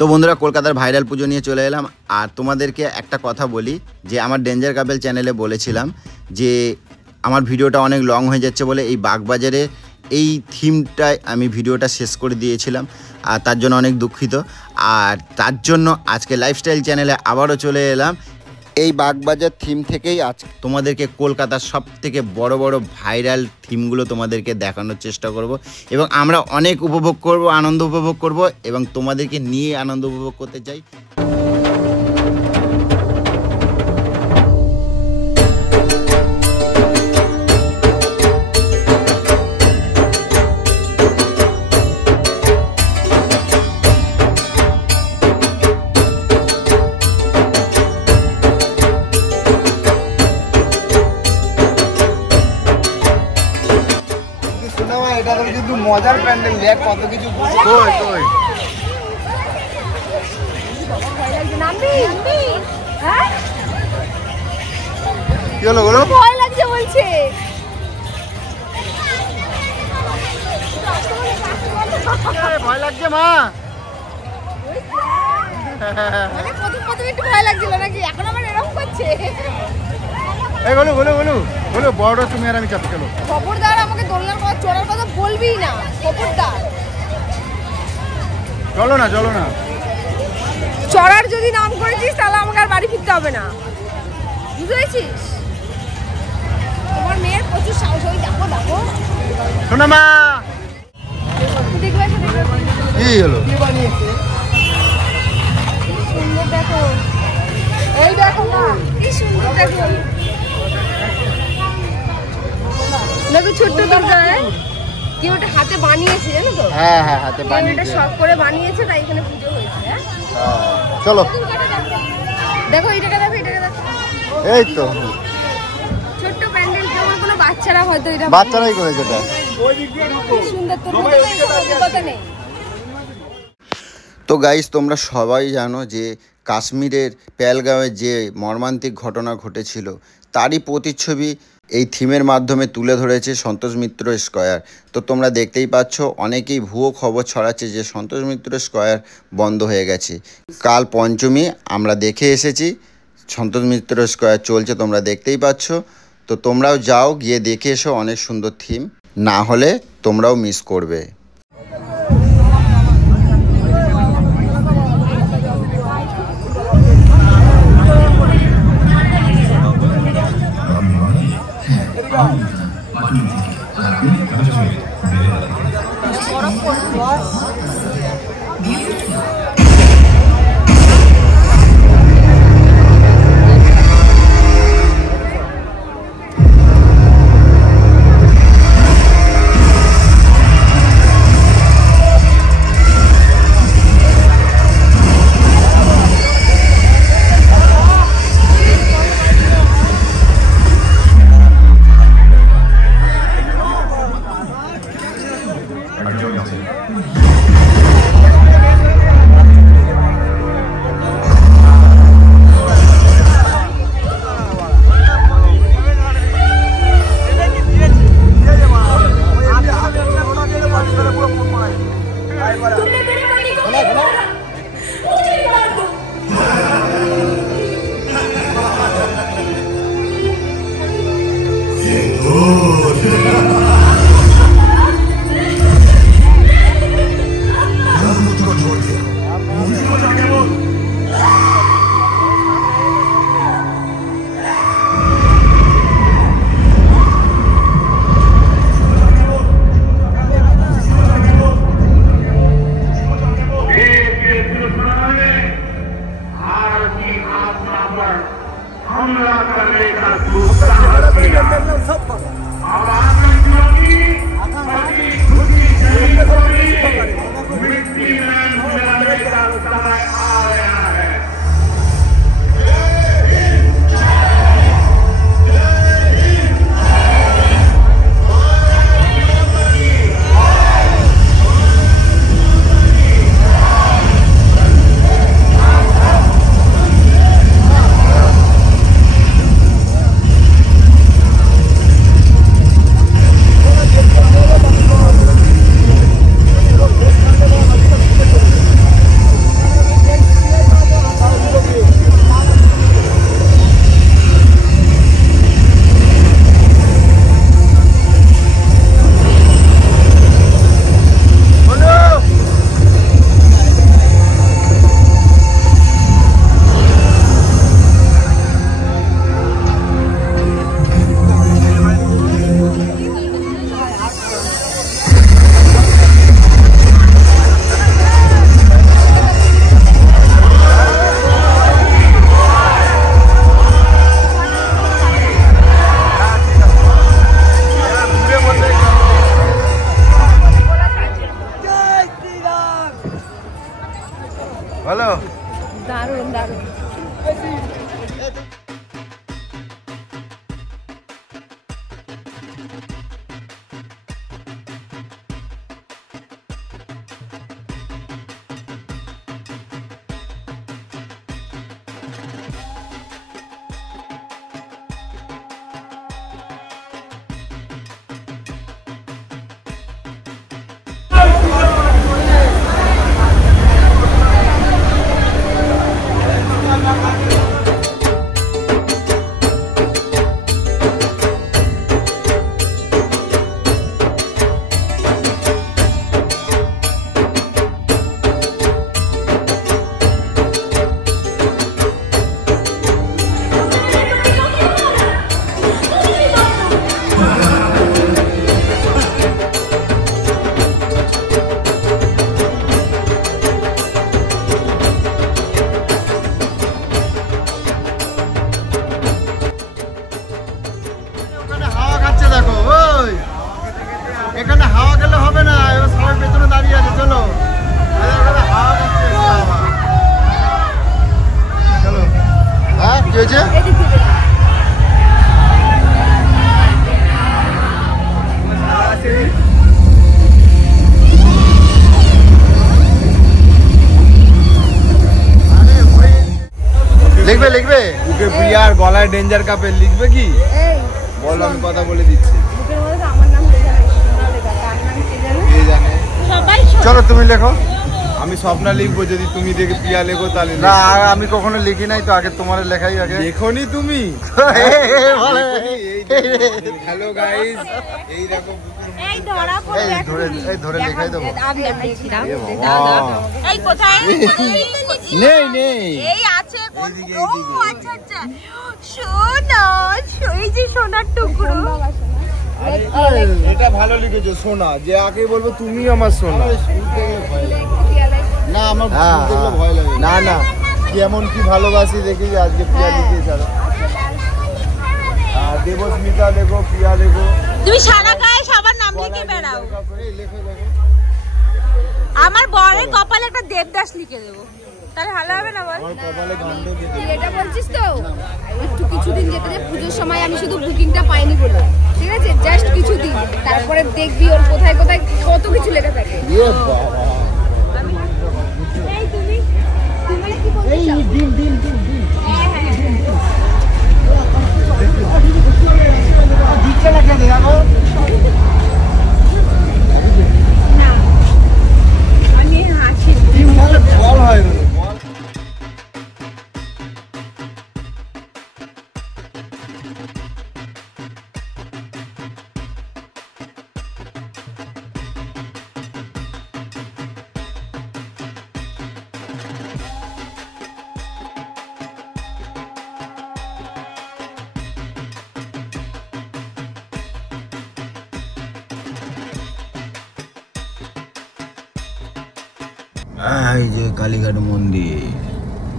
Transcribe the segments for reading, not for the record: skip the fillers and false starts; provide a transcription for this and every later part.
তো বন্ধুরা কলকাতার ভাইরাল পুজো নিয়ে চলে এলাম। আর তোমাদেরকে একটা কথা বলি যে আমার ডেঞ্জার কাপল চ্যানেলে বলেছিলাম যে আমার ভিডিওটা অনেক লং হয়ে যাচ্ছে বলে এই বাগবাজারে এই থিমটায় আমি ভিডিওটা শেষ করে দিয়েছিলাম, আর তার জন্য অনেক দুঃখিত। আর তার জন্য আজকে লাইফস্টাইল চ্যানেলে আবারও চলে এলাম। এই বাগবাজার থিম থেকেই আজ তোমাদেরকে কলকাতার সব থেকে বড় বড় ভাইরাল থিমগুলো তোমাদেরকে দেখানোর চেষ্টা করব, এবং আমরা অনেক উপভোগ করব, আনন্দ উপভোগ করব, এবং তোমাদেরকে নিয়ে আনন্দ উপভোগ করতে চাই। কিন্তু মজার প্যান্ডেল দেখ কত কিছু কি হলো বলো? ভয় লাগছে বলছে। ভয় লাগছে মা? মানে প্রথম একটু ভয় লাগছিল নাকি, এখন আমার এরকম করছে। এই বলো বলো বলো বলো বড় তুমি আর আমি চাপ খেলো। খবরদার আমাকে দোলনার কথা চড়ার কথা বলবি না, খবরদার। চলো না চলো না, চড়ার যদি নাম করেছিস তাহলে আমাকে আর বাড়ি ফিরতে হবে না, বুঝতে পেরেছিস? তোমার মেয়ের প্রচুর সাহস। ওই দেখো দেখো শোনো মা দেখবে কি হলো? সুন্দর দেখো, এই দেখো না কি সুন্দর দেখো, দেখো ছোট্ট দুর্গা কি ওটা হাতে বানিয়েছে জানো তো? হ্যাঁ হ্যাঁ হাতে বানিয়েছে, এটা শখ করে বানিয়েছে, তাই এখানে পুজো হয়েছে। হ্যাঁ চলো দেখো এটাকে দেখো, এটাকে দেখো, এই তো ছোট্ট প্যান্ডেল, যেমন কোনো বাচ্চারা হয়তো এটা বাচ্চারাই করেছে এটা। সুন্দর, তোর মধ্যে তো এইসব অভিজ্ঞতা নেই। তো গাইস তোমরা সবাই জানো যে কাশ্মীরের পেহেলগাঁওয়ে যে মর্মান্তিক ঘটনা ঘটেছিল তারই প্রতিচ্ছবি এই থিমের মাধ্যমে তুলে ধরেছে সন্তোষ মিত্র স্কয়ার। তো তোমরা দেখতেই পাচ্ছ অনেকেই ভুয়ো খবর ছড়াচ্ছে যে সন্তোষ মিত্র স্কয়ার বন্ধ হয়ে গেছে। কাল পঞ্চমী আমরা দেখে এসেছি, সন্তোষ মিত্র স্কয়ার চলছে, তোমরা দেখতেই পাচ্ছ। তো তোমরাও যাও, গিয়ে দেখে এসো, অনেক সুন্দর থিম, না হলে তোমরাও মিস করবে। লিখবে লিখবে বুকে প্রিয়ার গলায় ডেঞ্জার কাপের লিখবে কি এই বলো আমি কথা বলে দিচ্ছি বুকের মধ্যে তো আমার নাম লেখা নেই, সোনা লেখা, তার নাম কে জানে? কে জানে সবাই চলো তুমি লেখো। আমি স্বপ্না লিখবো যদি তুমি দেখে প্রিয়া লেখো তাহলে না আমি কখনো লিখি নাই তো, আগে তোমার লেখাই আগে। লেখনি তুমি বলে। হ্যালো গাইস এই দেখো এই ধরা পড়বে এই ধরে এই ধরে লেখাই দেবো। আমি দেখাইছিলাম এ বাবা। এই কোথায় নেই নেই এই আছে কোন ও আচ্ছা আচ্ছা সোনা এই যে সোনার টুকরো এটা ভালো লিখেছো সোনা, যে আগে বলবো তুমি আমার সোনা। না আমার হ্যাঁ, দেখলে ভয় লাগে। না না কেমন কি ভালোবাসি দেখি যে আজকে প্রিয়া লিখে ছাড়ো। আর দেবস্মিতা লেখো, প্রিয়া লেখো। তুমি সারা গায়ে সবার নাম লিখে বেড়াও আমার বরের কপালে একটা দেবদাস লিখে দেবো, তাহলে ভালো হবে না বল? আমার কপালে গন্ধ দিতে তুই এটা বলছিস তো একটু কিছুদিন যেতে যে পুজোর সময় আমি শুধু বুকিংটা পাইনি বলে, ঠিক আছে? জাস্ট কিছুদিন, তারপরে দেখবি ওর কোথায় কোথায় কত কিছু লেখা থাকে। এ বাবা এই তুমি তুমি কি বলছিস? এই দিন দিন দিন হ্যাঁ হ্যাঁ দিচ্ছে না কেন দেখো না আমি হাসি বল হয় না বল এই যে কালীঘাট মন্দির।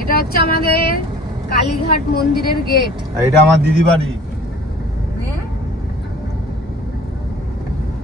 এটা হচ্ছে আমাদের কালীঘাট মন্দিরের গেট। এটা আমার দিদি বাড়ি।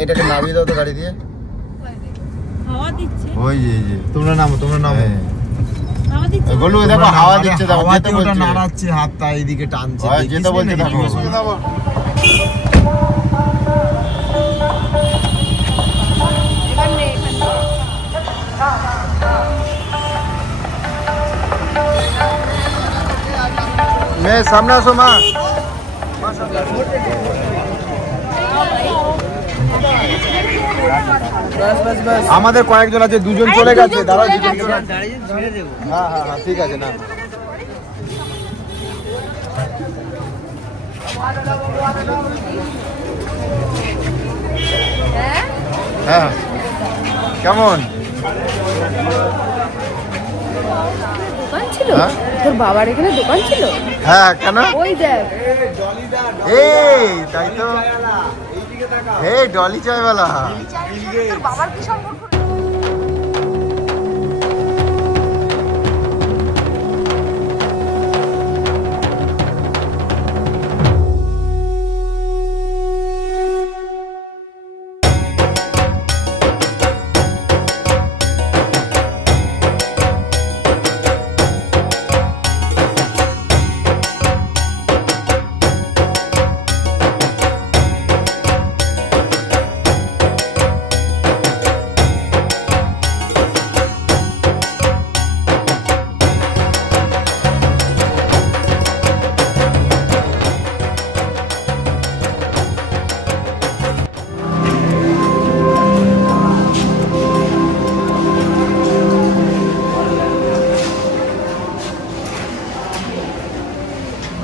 এটাকে নামিয়ে দাও তো গাড়ি দিয়ে। হাওয়া দিচ্ছে, ওই যে তোমরা নামো হাওয়া দিচ্ছে। বলু দেখো হাওয়া দিচ্ছে, দেখো যেতে ওটা বলছে। নাড়াচ্ছে হাতটা এইদিকে টানছে। হয়, যেতে বলছে দেখো। এবার নে এখান থেকে। মেয়ে সামনে আসো মা। আমাদের কয়েকজন আছে, দুজন আরে চলে গেছে, দুজন দাঁড়াও চলে দুজনকে গেছে। হ্যাঁ হ্যাঁ হ্যাঁ ঠিক আছে না হ্যাঁ হ্যাঁ কেমন? দোকান ছিল? হ্যাঁ? তোর বাবার এখানে দোকান ছিল? হ্যাঁ কেন? ওই দেখ এই তাই তো। এই ডলি চাইওয়ালা। তোর বাবার কি সম্পর্ক?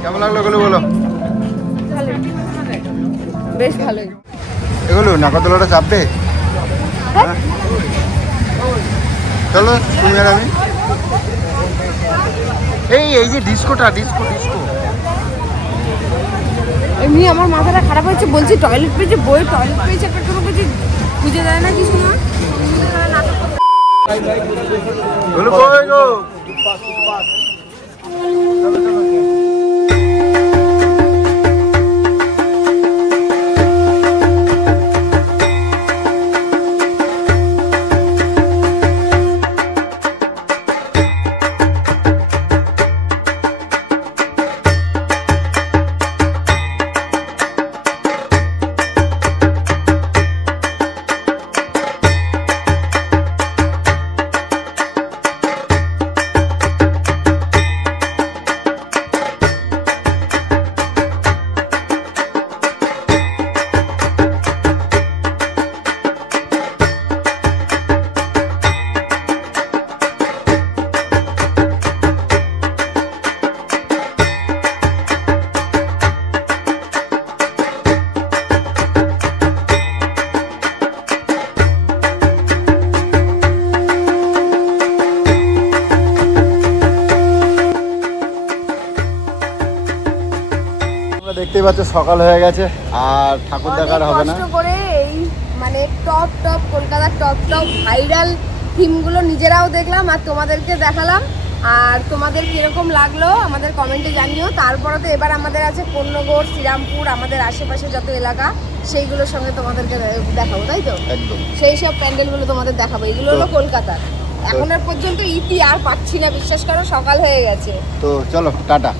কেমন লাগলো এগুলো বলো? বেশ ভালোই। এগুলো নাকতলাটা চাপবে? হ্যাঁ? চলো তুমি আর আমি। এই যে ডিস্কোটা, ডিস্কো ডিস্কো। এমনি আমার মাথাটা খারাপ হচ্ছে, বলছি টয়লেট পেয়েছে, বই টয়লেট পেয়েছে, একটা কোনো কিছু খুঁজে দেয় না কিছু না। বলো কই গো? তোমরা দেখতেই পাচ্ছ সকাল হয়ে গেছে আর ঠাকুর দেখার হবে না। কষ্ট করে এই মানে টপ কলকাতার টপ ভাইরাল থিমগুলো নিজেরাও দেখলাম আর তোমাদেরকে দেখালাম। আর তোমাদের কিরকম লাগলো আমাদের কমেন্টে জানিও। তারপরে তো এবার আমাদের আছে কোন্নগর, শ্রীরামপুর, আমাদের আশেপাশে যত এলাকা সেইগুলোর সঙ্গে তোমাদেরকে দেখাবো, তাই তো? একদম সেই সব প্যান্ডেলগুলো তোমাদের দেখাবো। এগুলো হলো কলকাতার। এখন আর পর্যন্ত ইতি আর পাচ্ছি না, বিশ্বাস করো, সকাল হয়ে গেছে। তো চলো টাটা।